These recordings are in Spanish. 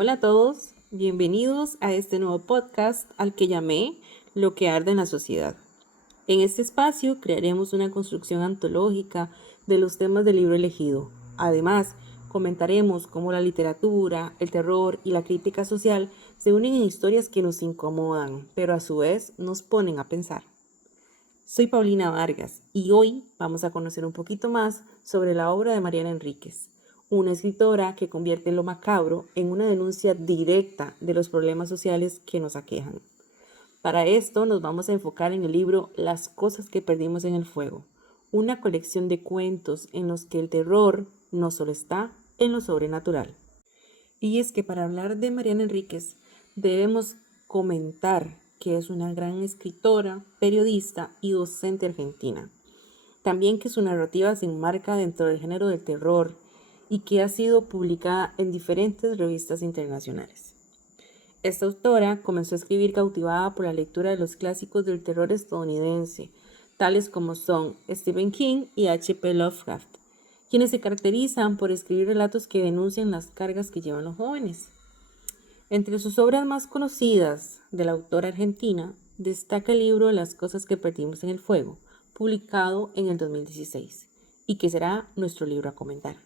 Hola a todos, bienvenidos a este nuevo podcast al que llamé Lo que arde en la sociedad. En este espacio crearemos una construcción antológica de los temas del libro elegido. Además, comentaremos cómo la literatura, el terror y la crítica social se unen en historias que nos incomodan, pero a su vez nos ponen a pensar. Soy Paulina Vargas y hoy vamos a conocer un poquito más sobre la obra de Mariana Enríquez, una escritora que convierte lo macabro en una denuncia directa de los problemas sociales que nos aquejan. Para esto nos vamos a enfocar en el libro Las cosas que perdimos en el fuego, una colección de cuentos en los que el terror no solo está en lo sobrenatural. Y es que para hablar de Mariana Enríquez debemos comentar que es una gran escritora, periodista y docente argentina. También que su narrativa se enmarca dentro del género del terror y que ha sido publicada en diferentes revistas internacionales. Esta autora comenzó a escribir cautivada por la lectura de los clásicos del terror estadounidense, tales como son Stephen King y H.P. Lovecraft, quienes se caracterizan por escribir relatos que denuncian las cargas que llevan los jóvenes. Entre sus obras más conocidas de la autora argentina, destaca el libro Las cosas que perdimos en el fuego, publicado en el 2016, y que será nuestro libro a comentar.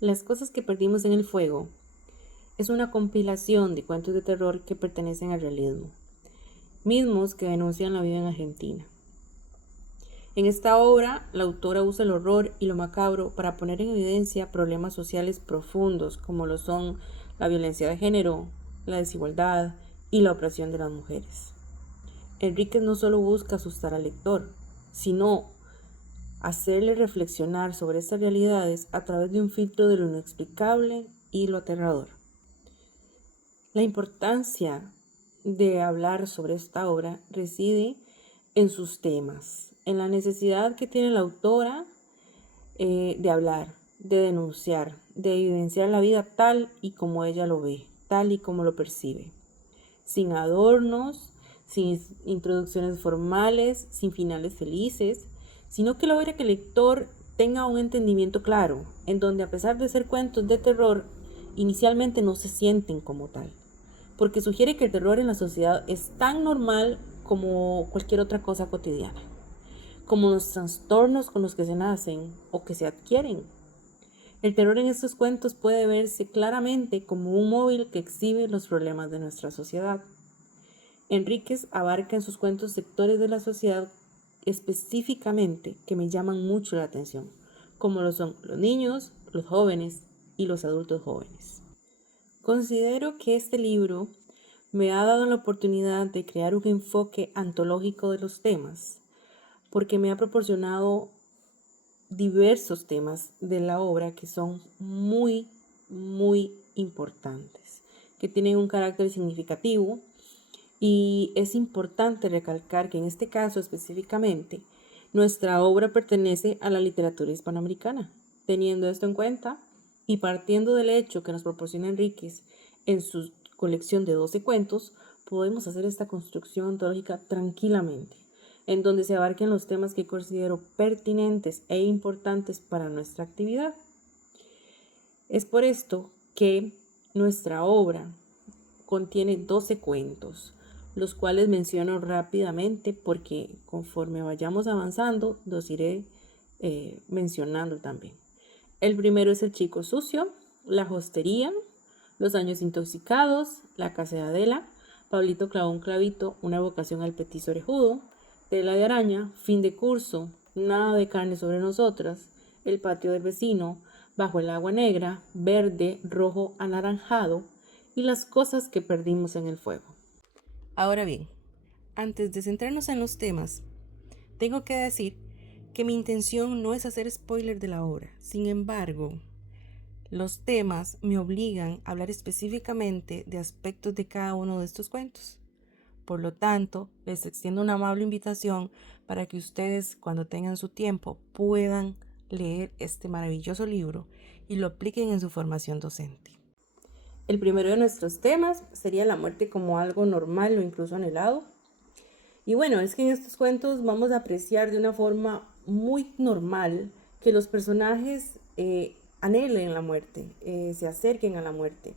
Las cosas que perdimos en el fuego es una compilación de cuentos de terror que pertenecen al realismo, mismos que denuncian la vida en Argentina. En esta obra, la autora usa el horror y lo macabro para poner en evidencia problemas sociales profundos como lo son la violencia de género, la desigualdad y la opresión de las mujeres. Enríquez no solo busca asustar al lector, sino hacerle reflexionar sobre estas realidades a través de un filtro de lo inexplicable y lo aterrador. La importancia de hablar sobre esta obra reside en sus temas, en la necesidad que tiene la autora de hablar, de denunciar, de evidenciar la vida tal y como ella lo ve, tal y como lo percibe, sin adornos, sin introducciones formales, sin finales felices, sino que logra que el lector tenga un entendimiento claro, en donde a pesar de ser cuentos de terror, inicialmente no se sienten como tal, porque sugiere que el terror en la sociedad es tan normal como cualquier otra cosa cotidiana, como los trastornos con los que se nacen o que se adquieren. El terror en estos cuentos puede verse claramente como un móvil que exhibe los problemas de nuestra sociedad. Enríquez abarca en sus cuentos sectores de la sociedad específicamente que me llaman mucho la atención, como lo son los niños, los jóvenes y los adultos jóvenes. Considero que este libro me ha dado la oportunidad de crear un enfoque antológico de los temas, porque me ha proporcionado diversos temas de la obra que son muy importantes, que tienen un carácter significativo. Y es importante recalcar que en este caso específicamente, nuestra obra pertenece a la literatura hispanoamericana. Teniendo esto en cuenta y partiendo del hecho que nos proporciona Enríquez en su colección de 12 cuentos, podemos hacer esta construcción antológica tranquilamente, en donde se abarquen los temas que considero pertinentes e importantes para nuestra actividad. Es por esto que nuestra obra contiene 12 cuentos, los cuales menciono rápidamente porque conforme vayamos avanzando los iré mencionando también. El primero es El chico sucio, La hostería, Los años intoxicados, La casa de Adela, Pablito clavó un clavito, Una vocación al petiso orejudo, Tela de araña, Fin de curso, Nada de carne sobre nosotras, El patio del vecino, Bajo el agua negra, Verde, rojo, anaranjado y Las cosas que perdimos en el fuego. Ahora bien, antes de centrarnos en los temas, tengo que decir que mi intención no es hacer spoiler de la obra. Sin embargo, los temas me obligan a hablar específicamente de aspectos de cada uno de estos cuentos. Por lo tanto, les extiendo una amable invitación para que ustedes, cuando tengan su tiempo, puedan leer este maravilloso libro y lo apliquen en su formación docente. El primero de nuestros temas sería la muerte como algo normal o incluso anhelado. Y bueno, es que en estos cuentos vamos a apreciar de una forma muy normal que los personajes anhelen la muerte, se acerquen a la muerte.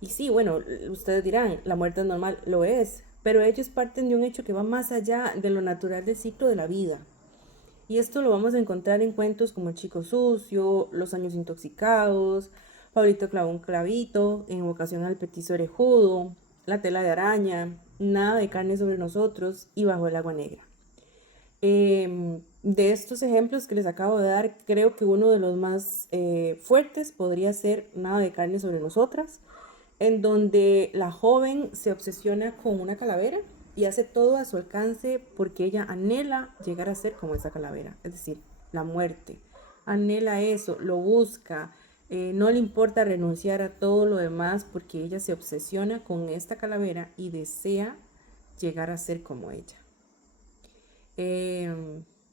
Y sí, bueno, ustedes dirán, la muerte es normal, lo es, pero ellos parten de un hecho que va más allá de lo natural del ciclo de la vida. Y esto lo vamos a encontrar en cuentos como El Chico Sucio, Los Años Intoxicados, Pablito clavó un clavito, En Invocación al Petiso Orejudo, La Tela de Araña, Nada de carne sobre nosotros y Bajo el agua negra. De estos ejemplos que les acabo de dar, creo que uno de los más fuertes podría ser Nada de carne sobre nosotras, en donde la joven se obsesiona con una calavera y hace todo a su alcance porque ella anhela llegar a ser como esa calavera, es decir, la muerte. Anhela eso, lo busca, no le importa renunciar a todo lo demás porque ella se obsesiona con esta calavera y desea llegar a ser como ella.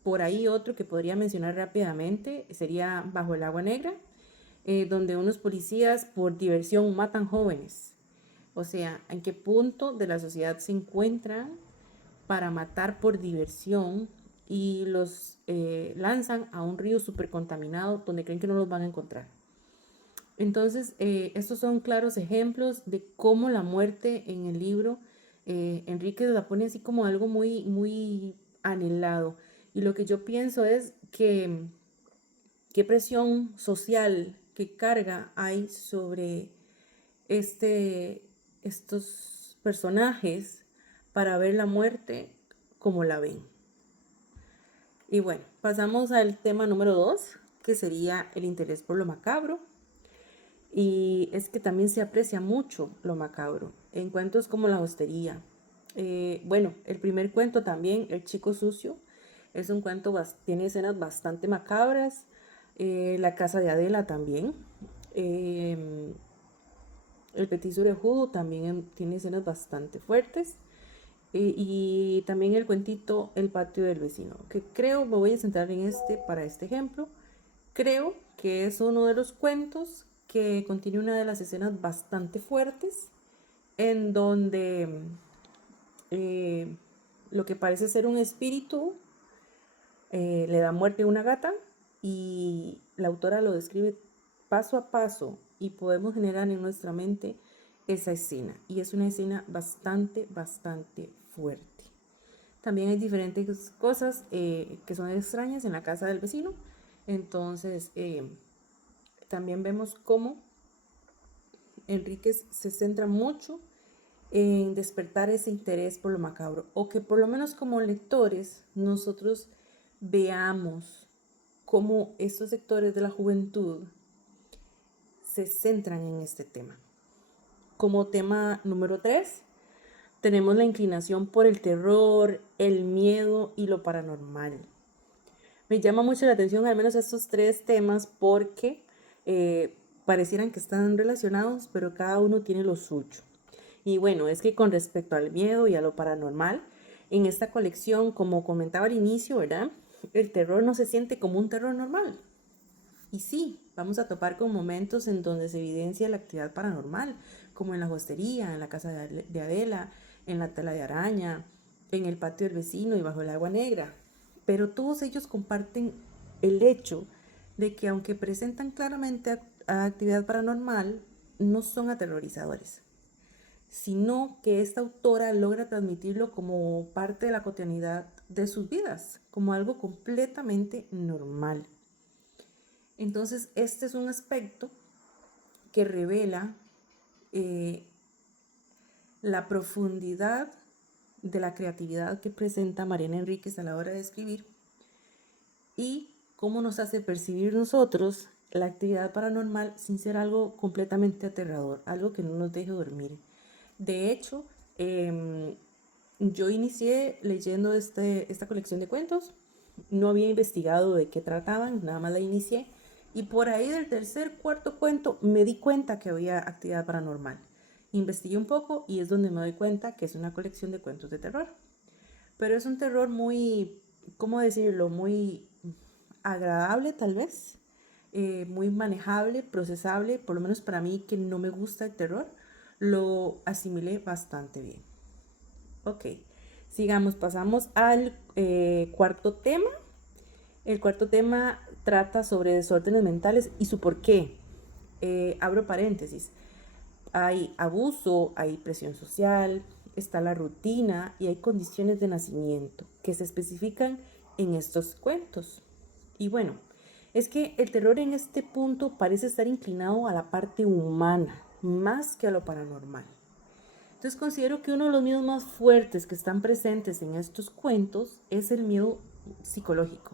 Por ahí otro que podría mencionar rápidamente sería Bajo el agua negra, donde unos policías por diversión matan jóvenes. O sea, ¿en qué punto de la sociedad se encuentran para matar por diversión y los lanzan a un río súper contaminado donde creen que no los van a encontrar? Entonces, estos son claros ejemplos de cómo la muerte en el libro, Enrique la pone así como algo muy, muy anhelado. Y lo que yo pienso es que qué presión social, qué carga hay sobre estos personajes para ver la muerte como la ven. Y bueno, pasamos al tema número 2, que sería el interés por lo macabro. Y es que también se aprecia mucho lo macabro en cuentos como La Hostería. Bueno, el primer cuento también, El Chico Sucio, es un cuento, tiene escenas bastante macabras. La casa de Adela también. El Petiso Orejudo también tiene escenas bastante fuertes. Y también el cuentito El patio del vecino, que creo, me voy a centrar en para este ejemplo. Creo que es uno de los cuentos que contiene una de las escenas bastante fuertes, en donde eh, lo que parece ser un espíritu le da muerte a una gata y la autora lo describe paso a paso y podemos generar en nuestra mente esa escena. Y es una escena bastante, bastante fuerte. También hay diferentes cosas que son extrañas en la casa del vecino. Entonces, también vemos cómo Enríquez se centra mucho en despertar ese interés por lo macabro, o que por lo menos como lectores nosotros veamos cómo estos sectores de la juventud se centran en este tema. Como tema número 3, tenemos la inclinación por el terror, el miedo y lo paranormal. Me llama mucho la atención al menos estos 3 temas porque parecieran que están relacionados, pero cada uno tiene lo suyo. Y bueno, es que con respecto al miedo y a lo paranormal, en esta colección, como comentaba al inicio, ¿verdad? El terror no se siente como un terror normal. Y sí, vamos a topar con momentos en donde se evidencia la actividad paranormal, como en la hostería, en la casa de Adela, en la tela de araña, en el patio del vecino y bajo el agua negra. Pero todos ellos comparten el hecho de que aunque presentan claramente actividad paranormal, no son aterrorizadores, sino que esta autora logra transmitirlo como parte de la cotidianidad de sus vidas, como algo completamente normal. Entonces, este es un aspecto que revela la profundidad de la creatividad que presenta Mariana Enríquez a la hora de escribir y cómo nos hace percibir nosotros la actividad paranormal sin ser algo completamente aterrador, algo que no nos deje dormir. De hecho, yo inicié leyendo esta colección de cuentos, no había investigado de qué trataban, nada más la inicié, y por ahí del tercer, cuarto cuento me di cuenta que había actividad paranormal. Investigué un poco y es donde me doy cuenta que es una colección de cuentos de terror. Pero es un terror muy, ¿cómo decirlo? Muy agradable tal vez, muy manejable, procesable, por lo menos para mí que no me gusta el terror, lo asimilé bastante bien. Ok, sigamos, pasamos al cuarto tema. El cuarto tema trata sobre desórdenes mentales y su porqué. Abro paréntesis. Hay abuso, hay presión social, está la rutina y hay condiciones de nacimiento que se especifican en estos cuentos. Y bueno, es que el terror en este punto parece estar inclinado a la parte humana más que a lo paranormal. Entonces considero que uno de los miedos más fuertes que están presentes en estos cuentos es el miedo psicológico.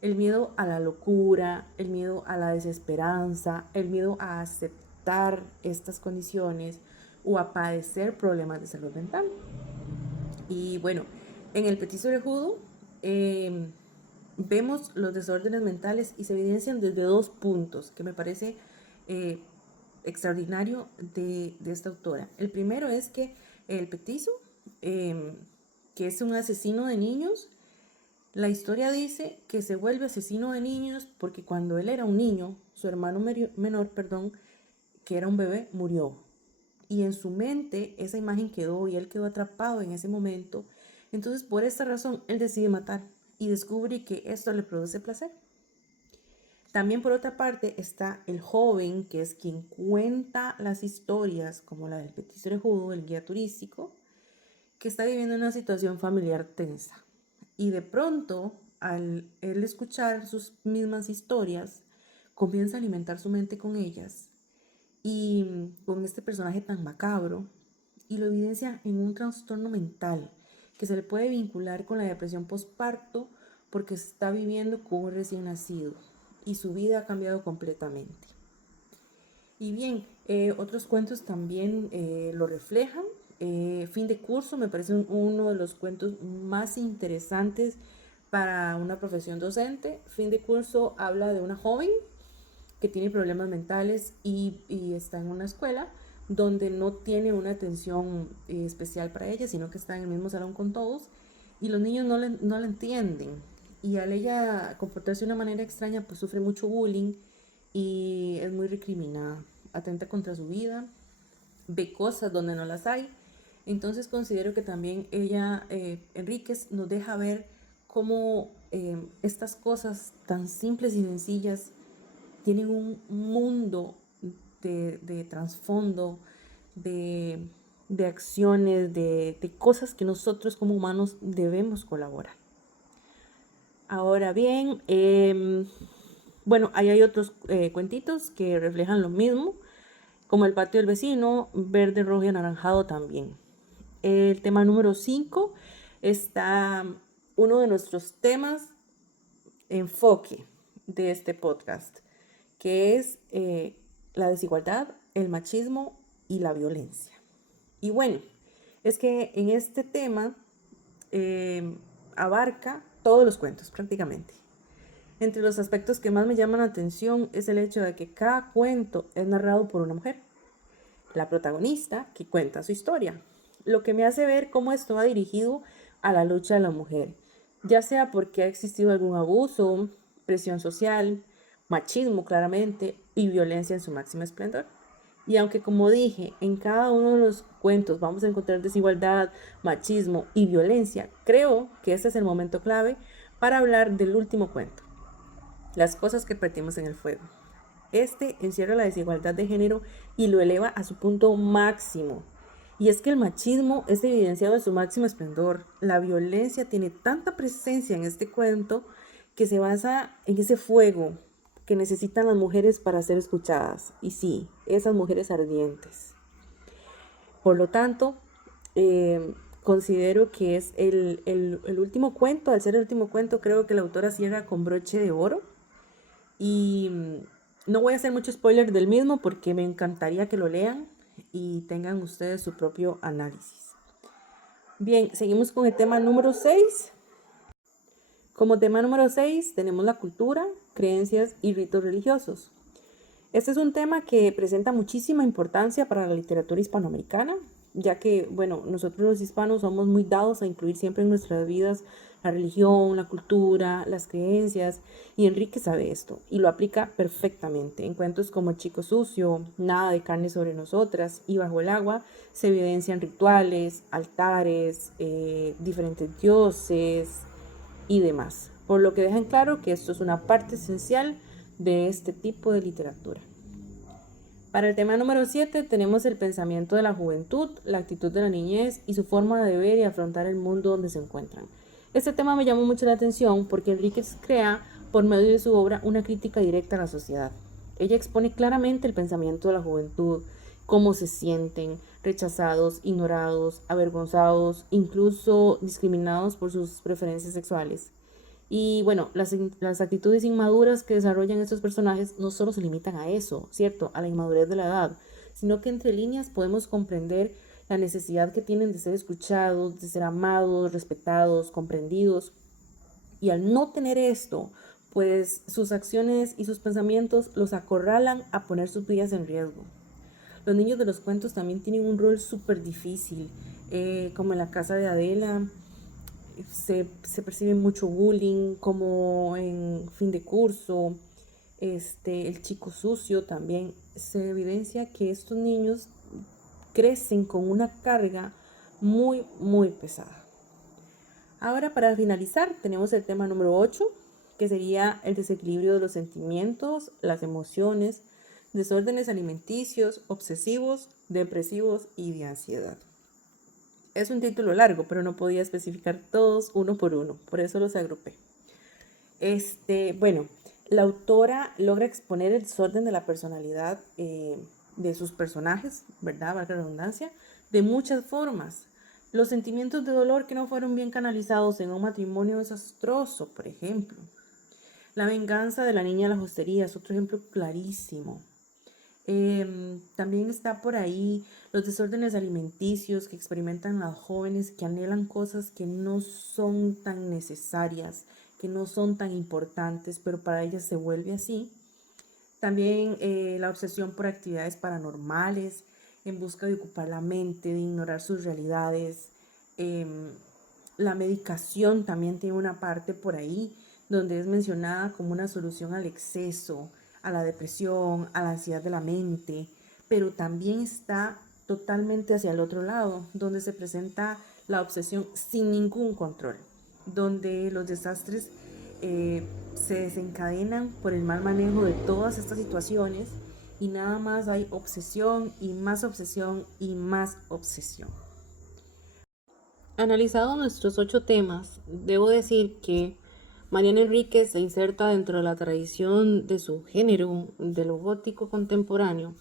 El miedo a la locura, el miedo a la desesperanza, el miedo a aceptar estas condiciones o a padecer problemas de salud mental. Y bueno, en el Petit Orejudo vemos los desórdenes mentales y se evidencian desde dos puntos que me parece eh, extraordinario de esta autora. El primero es que el petizo, que es un asesino de niños, la historia dice que se vuelve asesino de niños porque cuando él era un niño, su hermano menor, que era un bebé, murió. Y en su mente esa imagen quedó y él quedó atrapado en ese momento. Entonces por esta razón él decide matar y descubre que esto le produce placer. También por otra parte está el joven, que es quien cuenta las historias, como la del Petit Orejudo, el guía turístico, que está viviendo una situación familiar tensa. Y de pronto, al él escuchar sus mismas historias, comienza a alimentar su mente con ellas y con este personaje tan macabro, y lo evidencia en un trastorno mental que se le puede vincular con la depresión postparto porque se está viviendo con un recién nacido y su vida ha cambiado completamente. Y bien, otros cuentos también lo reflejan. Fin de curso me parece uno de los cuentos más interesantes para una profesión docente. Fin de curso habla de una joven que tiene problemas mentales y está en una escuela donde no tiene una atención especial para ella, sino que está en el mismo salón con todos y los niños no la entienden. Y al ella comportarse de una manera extraña, pues sufre mucho bullying y es muy recriminada, atenta contra su vida, ve cosas donde no las hay. Entonces considero que también ella, Enríquez, nos deja ver cómo estas cosas tan simples y sencillas tienen un mundo de trasfondo, de, de acciones, de cosas que nosotros como humanos debemos colaborar. Ahora bien, bueno, ahí hay otros cuentitos que reflejan lo mismo, como el patio del vecino, verde, rojo y anaranjado también. El tema número 5 está uno de nuestros temas enfoque de este podcast, que es la desigualdad, el machismo y la violencia. Y bueno, es que en este tema abarca todos los cuentos prácticamente. Entre los aspectos que más me llaman la atención es el hecho de que cada cuento es narrado por una mujer, la protagonista, que cuenta su historia, lo que me hace ver cómo esto va dirigido a la lucha de la mujer, ya sea porque ha existido algún abuso, presión social, machismo claramente y violencia en su máximo esplendor. Y aunque como dije, en cada uno de los cuentos vamos a encontrar desigualdad, machismo y violencia, creo que este es el momento clave para hablar del último cuento, las cosas que perdimos en el fuego. Este encierra la desigualdad de género y lo eleva a su punto máximo. Y es que el machismo es evidenciado en su máximo esplendor. La violencia tiene tanta presencia en este cuento que se basa en ese fuego que necesitan las mujeres para ser escuchadas. Y sí, esas mujeres ardientes. Por lo tanto, considero que es el último cuento. Al ser el último cuento, creo que la autora cierra con broche de oro. Y no voy a hacer mucho spoiler del mismo porque me encantaría que lo lean y tengan ustedes su propio análisis. Bien, seguimos con el tema número 6. Como tema número 6 tenemos la cultura, creencias y ritos religiosos. Este es un tema que presenta muchísima importancia para la literatura hispanoamericana, ya que, bueno, nosotros los hispanos somos muy dados a incluir siempre en nuestras vidas la religión, la cultura, las creencias, y Enrique sabe esto y lo aplica perfectamente. En cuentos como El Chico Sucio, Nada de carne sobre nosotras y Bajo el agua se evidencian rituales, altares, diferentes dioses y demás, por lo que dejan claro que esto es una parte esencial de este tipo de literatura. Para el tema número 7 tenemos el pensamiento de la juventud, la actitud de la niñez y su forma de ver y afrontar el mundo donde se encuentran. Este tema me llamó mucho la atención porque Enríquez crea por medio de su obra una crítica directa a la sociedad. Ella expone claramente el pensamiento de la juventud, cómo se sienten, rechazados, ignorados, avergonzados, incluso discriminados por sus preferencias sexuales. Y bueno, las actitudes inmaduras que desarrollan estos personajes no solo se limitan a eso, ¿cierto? A la inmadurez de la edad, sino que entre líneas podemos comprender la necesidad que tienen de ser escuchados, de ser amados, respetados, comprendidos. Y al no tener esto, pues sus acciones y sus pensamientos los acorralan a poner sus vidas en riesgo. Los niños de los cuentos también tienen un rol súper difícil, como en la casa de Adela. Se percibe mucho bullying, como en fin de curso, el chico sucio también. Se evidencia que estos niños crecen con una carga muy, muy pesada. Ahora, para finalizar, tenemos el tema número 8, que sería el desequilibrio de los sentimientos, las emociones, desórdenes alimenticios, obsesivos, depresivos y de ansiedad. Es un título largo, pero no podía especificar todos uno por uno, por eso los agrupé. Bueno, la autora logra exponer el desorden de la personalidad de sus personajes, ¿verdad? Valga la redundancia, de muchas formas. Los sentimientos de dolor que no fueron bien canalizados en un matrimonio desastroso, por ejemplo. La venganza de la niña de la hostería es otro ejemplo clarísimo. También está por ahí los desórdenes alimenticios que experimentan las jóvenes que anhelan cosas que no son tan necesarias, que no son tan importantes, pero para ellas se vuelve así. También la obsesión por actividades paranormales, en busca de ocupar la mente, de ignorar sus realidades. La medicación también tiene una parte por ahí donde es mencionada como una solución al exceso, a la depresión, a la ansiedad de la mente, pero también está totalmente hacia el otro lado, donde se presenta la obsesión sin ningún control, donde los desastres se desencadenan por el mal manejo de todas estas situaciones y nada más hay obsesión y más obsesión y más obsesión. Analizados nuestros 8 temas, debo decir que Mariana Enríquez se inserta dentro de la tradición de su género, de lo gótico contemporáneo,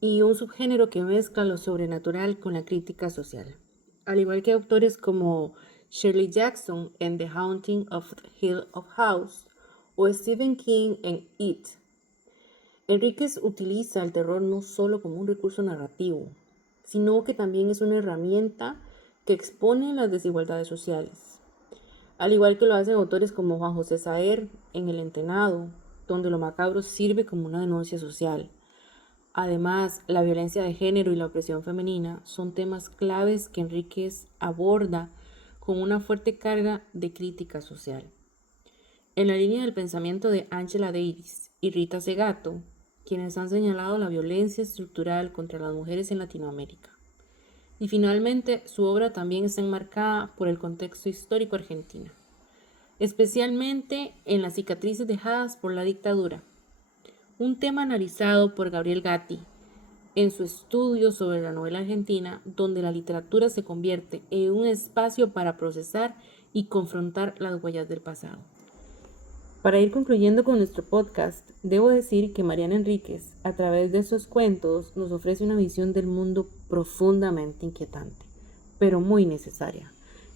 y un subgénero que mezcla lo sobrenatural con la crítica social. Al igual que autores como Shirley Jackson en The Haunting of Hill House o Stephen King en It, Enríquez utiliza el terror no solo como un recurso narrativo, sino que también es una herramienta que expone las desigualdades sociales. Al igual que lo hacen autores como Juan José Saer en El Entenado, donde lo macabro sirve como una denuncia social. Además, la violencia de género y la opresión femenina son temas claves que Enríquez aborda con una fuerte carga de crítica social. En la línea del pensamiento de Angela Davis y Rita Segato, quienes han señalado la violencia estructural contra las mujeres en Latinoamérica. Y finalmente, su obra también está enmarcada por el contexto histórico argentino, especialmente en las cicatrices dejadas por la dictadura, un tema analizado por Gabriel Gatti en su estudio sobre la novela argentina, donde la literatura se convierte en un espacio para procesar y confrontar las huellas del pasado. Para ir concluyendo con nuestro podcast, debo decir que Mariana Enríquez, a través de esos cuentos, nos ofrece una visión del mundo profundamente inquietante, pero muy necesaria.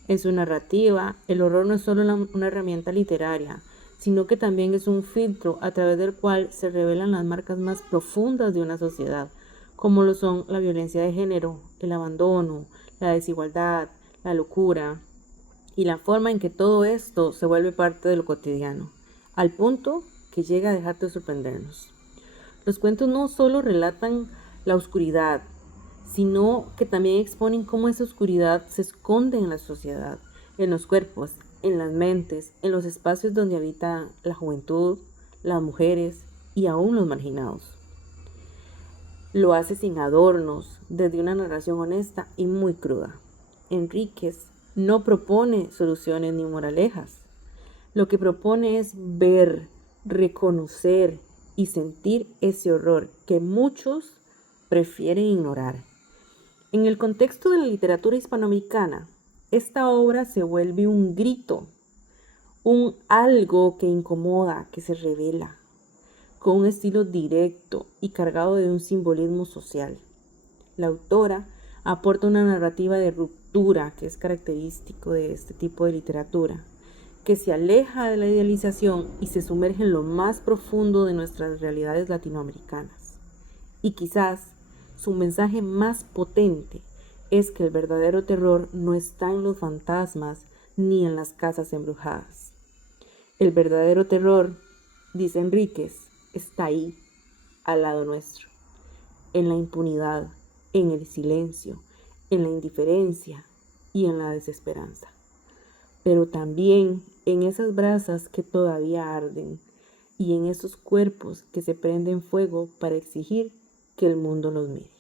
En su narrativa, el horror no es solo una herramienta literaria, sino que también es un filtro a través del cual se revelan las marcas más profundas de una sociedad, como lo son la violencia de género, el abandono, la desigualdad, la locura, y la forma en que todo esto se vuelve parte de lo cotidiano, al punto que llega a dejar de sorprendernos. Los cuentos no solo relatan la oscuridad, sino que también exponen cómo esa oscuridad se esconde en la sociedad, en los cuerpos, en las mentes, en los espacios donde habita la juventud, las mujeres y aún los marginados. Lo hace sin adornos, desde una narración honesta y muy cruda. Enríquez no propone soluciones ni moralejas. Lo que propone es ver, reconocer y sentir ese horror que muchos prefieren ignorar. En el contexto de la literatura hispanoamericana, esta obra se vuelve un grito, un algo que incomoda, que se revela, con un estilo directo y cargado de un simbolismo social. La autora aporta una narrativa de ruptura que es característico de este tipo de literatura, que se aleja de la idealización y se sumerge en lo más profundo de nuestras realidades latinoamericanas. Y quizás su mensaje más potente es que el verdadero terror no está en los fantasmas ni en las casas embrujadas. El verdadero terror, dice Enríquez, está ahí, al lado nuestro, en la impunidad, en el silencio, en la indiferencia y en la desesperanza. Pero también en esas brasas que todavía arden y en esos cuerpos que se prenden fuego para exigir que el mundo los mire.